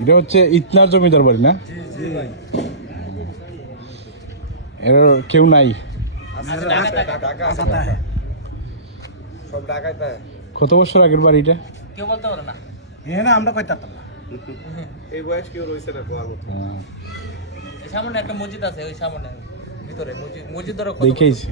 এটা হচ্ছে ইতনার জমিদার বাড়ি না? এর কেউ নাই? কত বছর আগের বাড়ি এটা? কেউ বলতে পারে না। আমরা কইতে পারতাম না। এই বয়স কেউ রয়েছে না কোয়ার মতো। সামনে একটা মসজিদ আছে, ওই সামনে ভিতরে মসজিদ ধরো দেখেইছি।